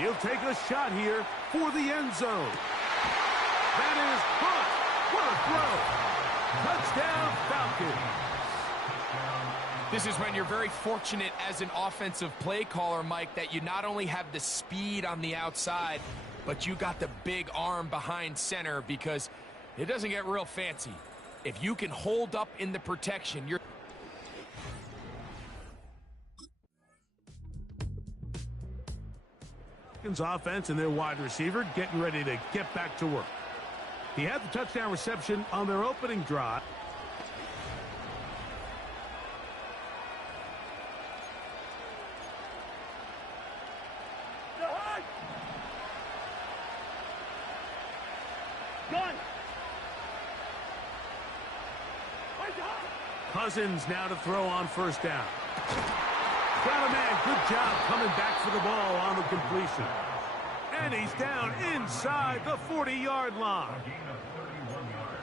He'll take a shot here for the end zone. That is caught. What a throw. Touchdown, Falcons. This is when you're very fortunate as an offensive play caller, Mike, that you not only have the speed on the outside, but you got the big arm behind center, because it doesn't get real fancy. If you can hold up in the protection, you're... Offense and their wide receiver getting ready to get back to work. He had the touchdown reception on their opening drive. Cousins now to throw on first down. Got a man. Good job coming back for the ball on the completion. And he's down inside the 40-yard line.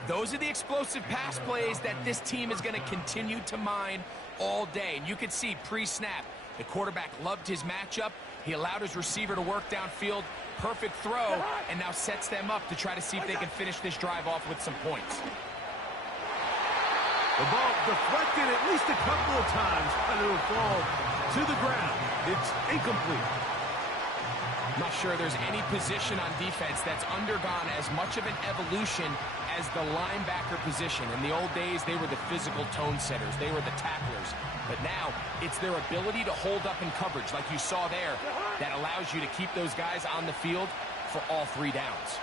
Those are the explosive pass plays that this team is going to continue to mine all day. And you can see pre-snap, the quarterback loved his matchup. He allowed his receiver to work downfield. Perfect throw, and now sets them up to try to see if they can finish this drive off with some points. The ball deflected at least a couple of times, and it'll fall to the ground. It's incomplete. I'm not sure there's any position on defense that's undergone as much of an evolution as the linebacker position. In the old days, they were the physical tone setters. They were the tacklers. But now, it's their ability to hold up in coverage, like you saw there, that allows you to keep those guys on the field for all 3 downs.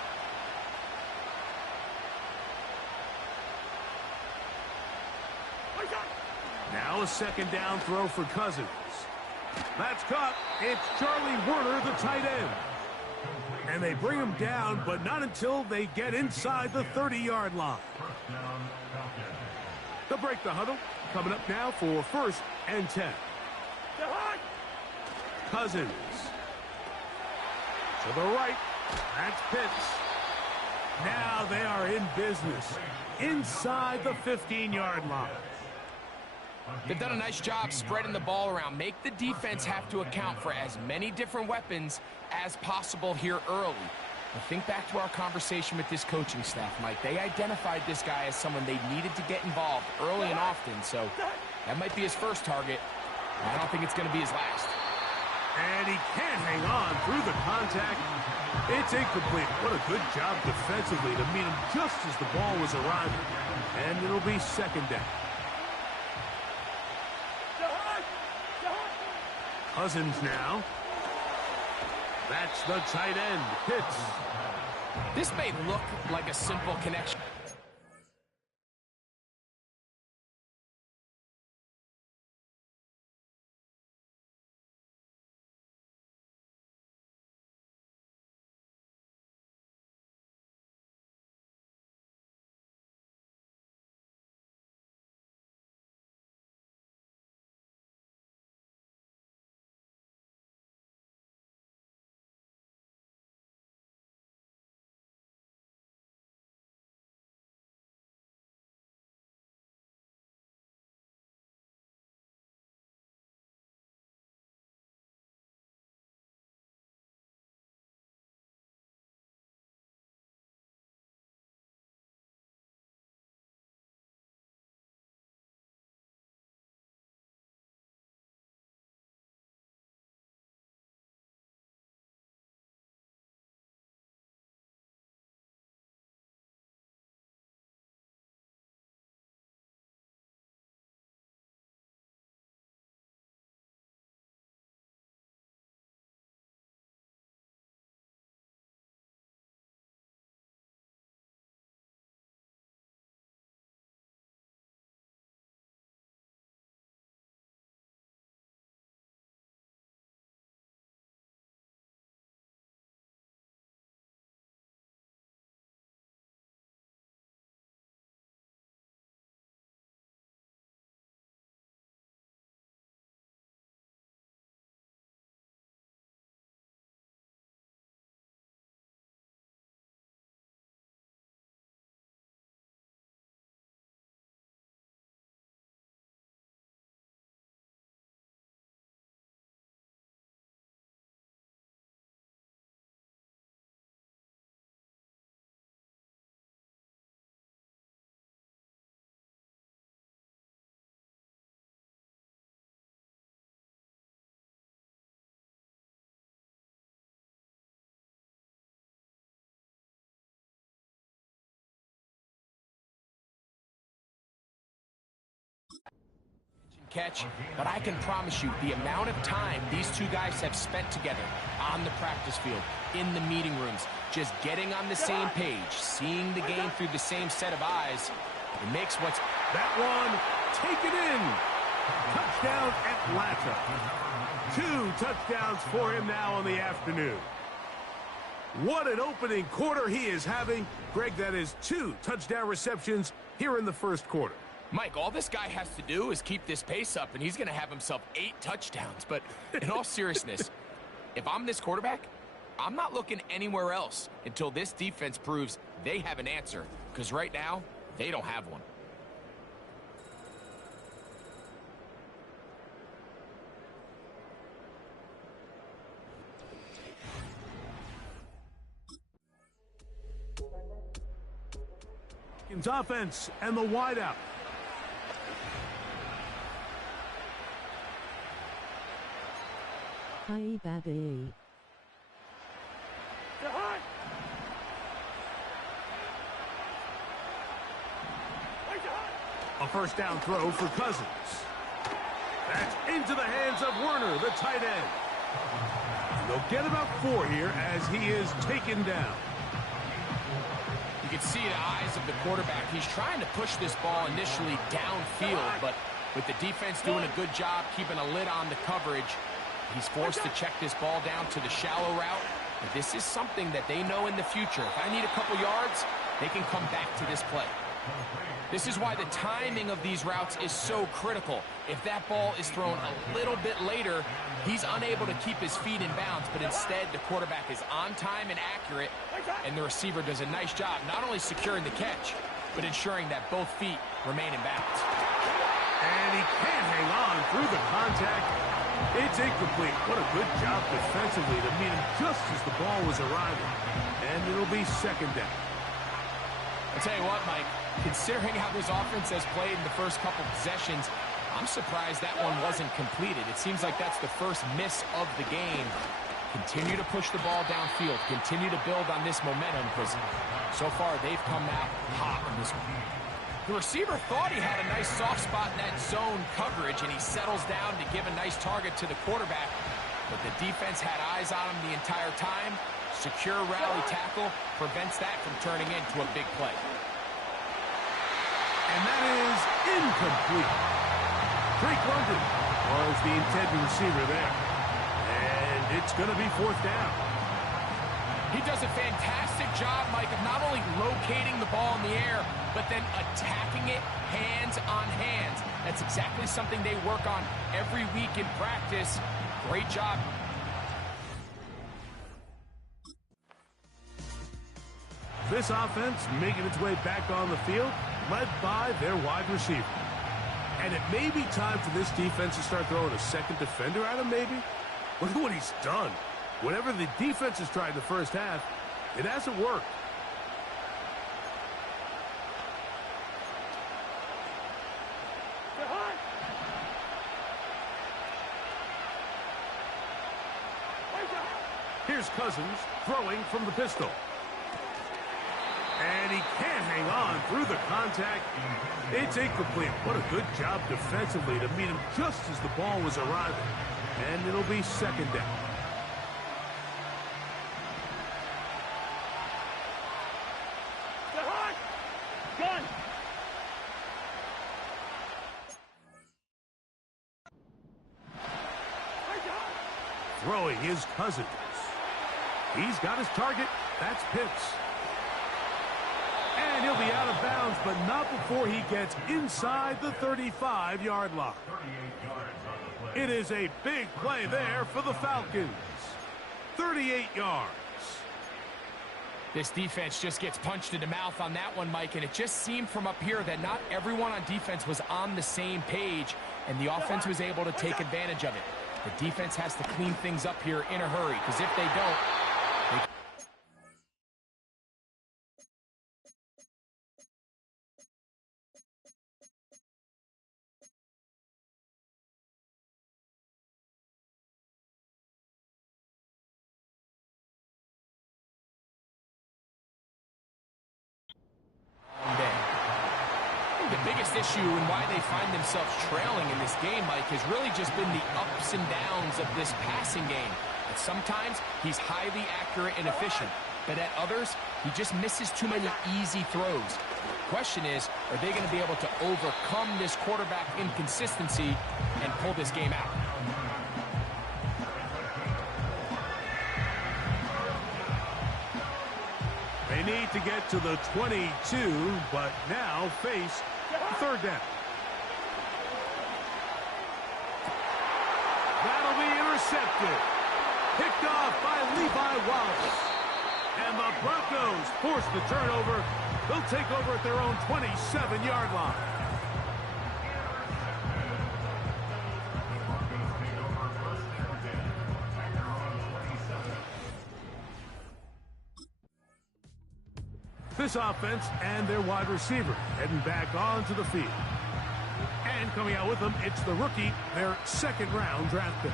Now a second down throw for Cousins. That's caught. It's Charlie Werner, the tight end. And they bring him down, but not until they get inside the 30-yard line. They'll break the huddle. Coming up now for 1st and 10. Cousins. To the right. That's Pitts. Now they are in business. Inside the 15-yard line. They've done a nice job spreading the ball around. Make the defense have to account for as many different weapons as possible here early. But think back to our conversation with this coaching staff, Mike. They identified this guy as someone they needed to get involved early and often, so that might be his first target. I don't think it's going to be his last. And he can't hang on through the contact. It's incomplete. What a good job defensively to meet him just as the ball was arriving. And it'll be second down. Cousins now. That's the tight end, Pitts. This may look like a simple connection. catch, but I can promise you the amount of time these two guys have spent together on the practice field, in the meeting rooms, just getting on the same page, seeing the game through the same set of eyes, it makes what's... That one, take it in. Touchdown, Atlanta. 2 touchdowns for him now on the afternoon. What an opening quarter he is having. Greg, that is 2 touchdown receptions here in the first quarter. Mike, all this guy has to do is keep this pace up, and he's going to have himself 8 touchdowns. But in all seriousness, if I'm this quarterback, I'm not looking anywhere else until this defense proves they have an answer, because right now, they don't have one. Offense and the wideout. Hi, baby. A first down throw for Cousins. That's into the hands of Werner, the tight end. And they'll get about 4 here as he is taken down. You can see the eyes of the quarterback. He's trying to push this ball initially downfield, but with the defense doing a good job keeping a lid on the coverage, he's forced to check this ball down to the shallow route. But this is something that they know in the future. If I need a couple yards, they can come back to this play. This is why the timing of these routes is so critical. If that ball is thrown a little bit later, he's unable to keep his feet in bounds, but instead the quarterback is on time and accurate, and the receiver does a nice job not only securing the catch, but ensuring that both feet remain in bounds. And he can't hang on through the contact. It's incomplete. What a good job defensively to meet him just as the ball was arriving. And it'll be second down. I'll tell you what, Mike, considering how this offense has played in the first couple possessions, I'm surprised that one wasn't completed. It seems like that's the first miss of the game. Continue to push the ball downfield. Continue to build on this momentum, because so far they've come out hot in this one. The receiver thought he had a nice soft spot in that zone coverage, and he settles down to give a nice target to the quarterback. But the defense had eyes on him the entire time. Secure rally tackle prevents that from turning into a big play. And that is incomplete. Drake London was the intended receiver there. And it's going to be fourth down. He does a fantastic job, Mike, of not only locating the ball in the air, but then attacking it hands on hands. That's exactly something they work on every week in practice. Great job. This offense making its way back on the field, led by their wide receiver. And it may be time for this defense to start throwing a second defender at him, maybe. Look at what he's done. Whatever the defense has tried in the first half, it hasn't worked. Here's Cousins throwing from the pistol. And he can't hang on through the contact. It's incomplete. What a good job defensively to meet him just as the ball was arriving. And it'll be second down. Gun. Throwing his Cousins. He's got his target. That's Pitts. And he'll be out of bounds, but not before he gets inside the 35-yard line. It is a big play there for the Falcons. 38 yards. This defense just gets punched in the mouth on that one, Mike, and it just seemed from up here that not everyone on defense was on the same page, and the offense was able to take advantage of it. The defense has to clean things up here in a hurry, because if they don't, the biggest biggest issue and why they find themselves trailing in this game, Mike, has really just been the ups and downs of this passing game. And sometimes he's highly accurate and efficient, but at others, he just misses too many easy throws. The question is, are they going to be able to overcome this quarterback inconsistency and pull this game out? They need to get to the 22, but now face third down. That'll be intercepted. Picked off by Levi Wallace. And the Broncos force the turnover. They'll take over at their own 27-yard line. This offense and their wide receiver heading back onto the field. And coming out with them, it's the rookie, their second-round draft pick.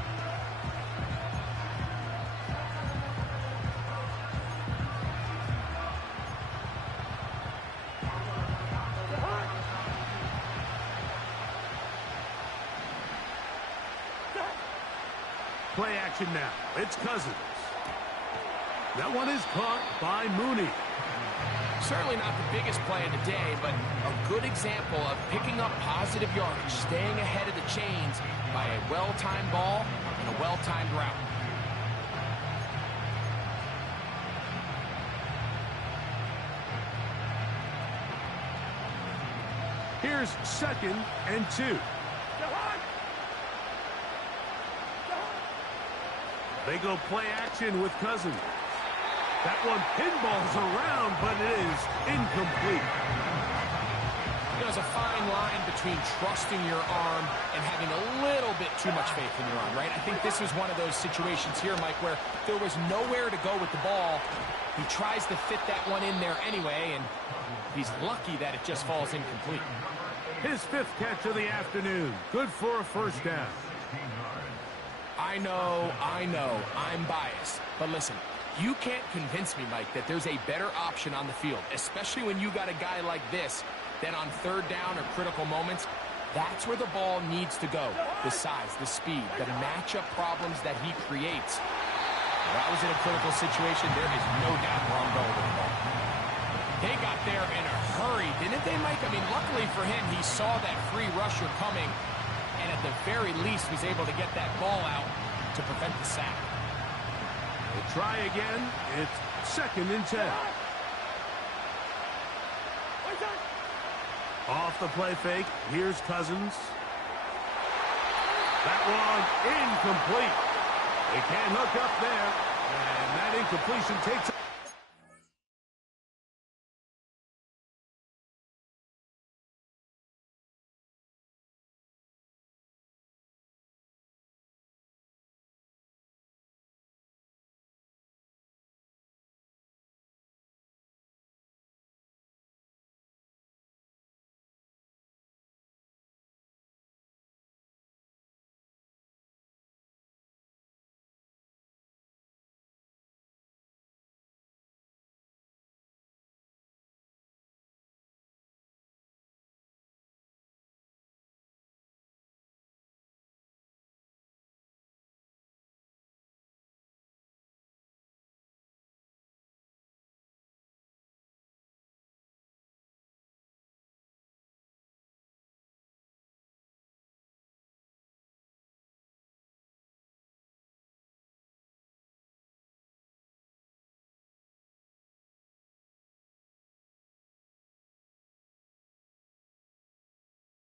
Play action now. It's Cousins. That one is caught by Mooney. Certainly not the biggest play of the day, but a good example of picking up positive yardage, staying ahead of the chains by a well-timed ball and a well-timed route. Here's 2nd and 2. They go play action with Cousins. That one pinballs around, but it is incomplete. There's a fine line between trusting your arm and having a little bit too much faith in your arm, right? I think this is one of those situations here, Mike, where there was nowhere to go with the ball. He tries to fit that one in there anyway, and he's lucky that it just falls incomplete. His 5th catch of the afternoon. Good for a first down. I know, I'm biased. But listen, you can't convince me, Mike, that there's a better option on the field, especially when you got a guy like this, that on third down or critical moments, that's where the ball needs to go. The size, the speed, the matchup problems that he creates. If I was in a critical situation, there is no doubt where I'm going with the ball. They got there in a hurry, didn't they, Mike? I mean, luckily for him, he saw that free rusher coming, and at the very least was able to get that ball out to prevent the sack. We'll try again. It's 2nd and 10. Off the play fake. Here's Cousins. That one incomplete. They can't hook up there. And that incompletion takes